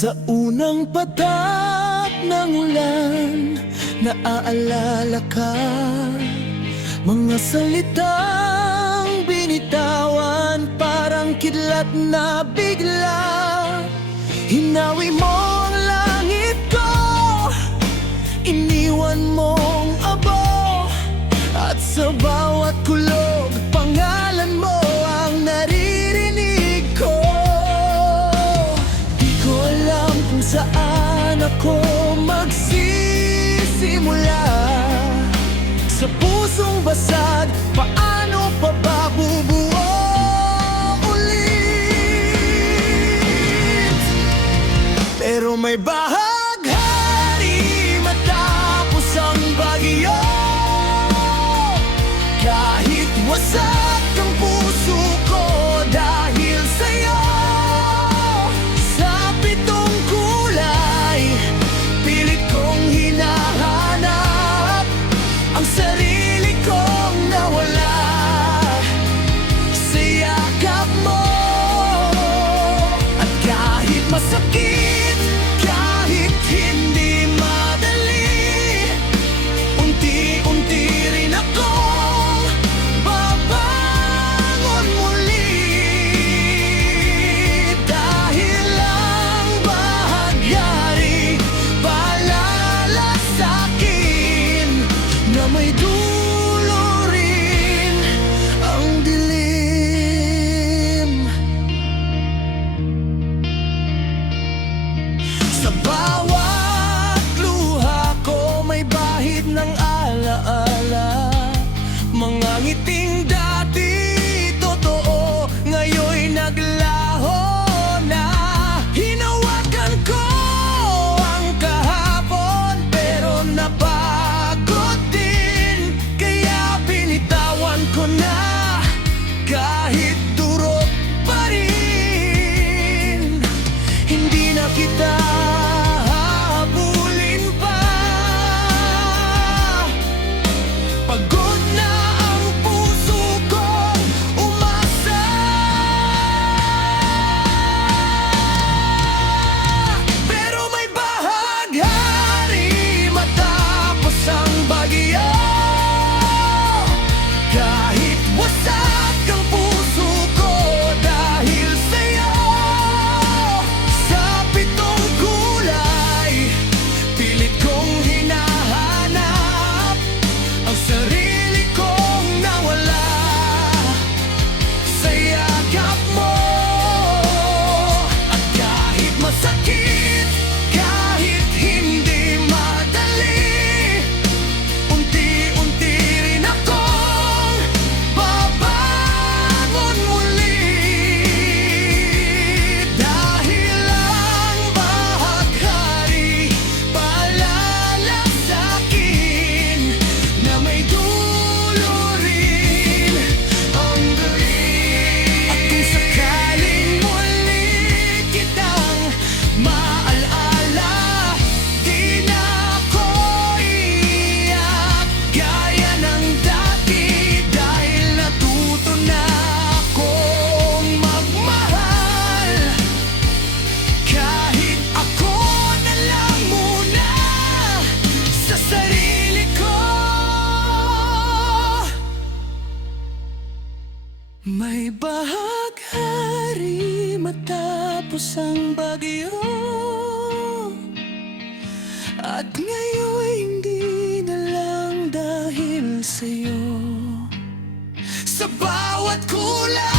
Sa unang patak ng ulan, naaalala ka. Mga salitang binitawan, parang kidlat na bigla. Hinawi mo ang langit ko, iniwan mong abo. At sa bawat kulog, pangalan mo ang naririnig ko. Di ko alam kung saan ako magsisimula. Sa pusong basag, paano pa ba bubuo ulit? Pero may bahaghari matapos ang bagyo. Kahit wasak ang puso ko dahil sa'yo. Sa pitong kulay, pilit kong hinahanap ang sarili kong nawala sa yakap mo. At kahit masakit, kahit hindi madali, unti-unti rin akong babangon muli. Dahil ang bahagyari paalala sa'kin na may dulo rin ang dilim. Sa bawat luha ko may bahid ng alaala. Mga ngiting dati totoo, ngayon'y naglaho na. Hinawakan ko ang kahapon, pero napagod din. Kaya binitawan ko na, kahit durog pa rin. Hindi na kita habulin pa. Pagod na ang puso kong umasa. Pero may bahaghari matapos ang bagyo. Kahit wasak ang puso ko dahil sa'yo. Sa pitong kulay, pilit kong hinahanap ang sarili kong nawala sa yakap mo. At kahit masakit, kahit hindi madali, unti-unti rin akong babangon muli. Dahil ang bahaghari paalala sa'kin na may dulo rin ang dilim. At kung sakaling muli kitang maalala, di na ako iiyak gaya ng dati. Dahil natuto na akong magmahal, kahit ako na lang muna sa sarili ko. May bahaghari matapos ang bagyo. At ngayon hindi na lang dahil sa'yo. Sa bawat kulay,